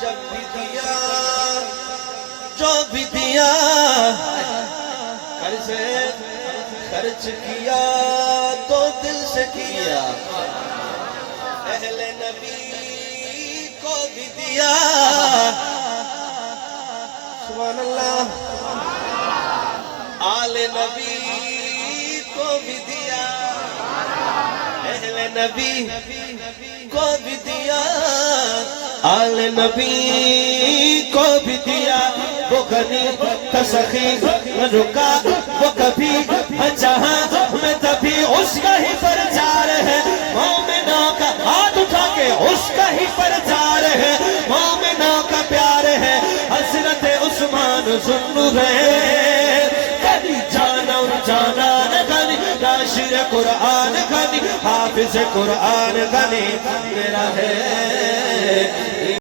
جب بھی دیا جو بھی دیا گھر سے خرچ کیا تو دل سے کیا اہل نبی کو بھی دیا سبحان اللہ آل نبی کو بھی دیا اہل نبی کو بھی دیا آل نبی کو بھی دیا وہ غنی تھا سخی رکا وہ کبھی جہاں میں تبھی اس کا ہی پرچار ہے مومنوں کا ہاتھ اٹھا کے اس کا ہی پرچار ہے مومنوں کا پیار ہے حضرت عثمان ذوالنور ہے کبھی جانا جانا غنی ناشر قرآن غنی حافظ قرآن غنی میرا ہے